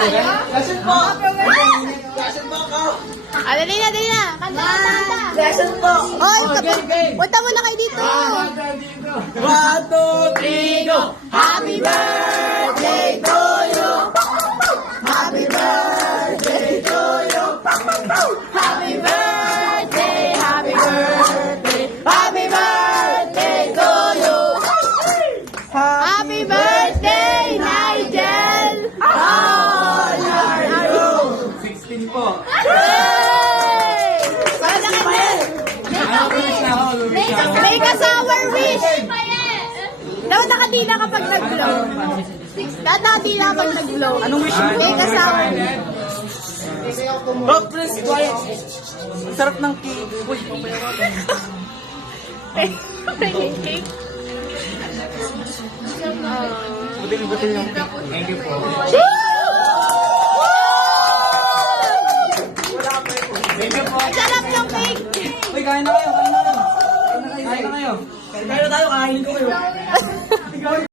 Gasol po. Gasol po ako. Dali na. Kanta. Gasol po. Oy, punta muna kayo dito. 1, 2, 3, go. Happy birthday to you. Happy birthday to you. Happy birthday, happy birthday, Happy birthday to you. happy birthday, Nigel! How are you? 16 po. Yay! Para kayo. May ka-sour wish! Dapat nakatila kapag nag-blow. Dapat nakatila kapag nag-blow. Anong wish mo? May ka-sour wish. Oh, Prince, quiet. Ang sarap ng cake. Uy, Cake. Butil yung thank you po. Thank you po. Sarap yung cake! Uy, kain na kayo. Kain na kayo. Kaya na tayo, kainin ko kayo.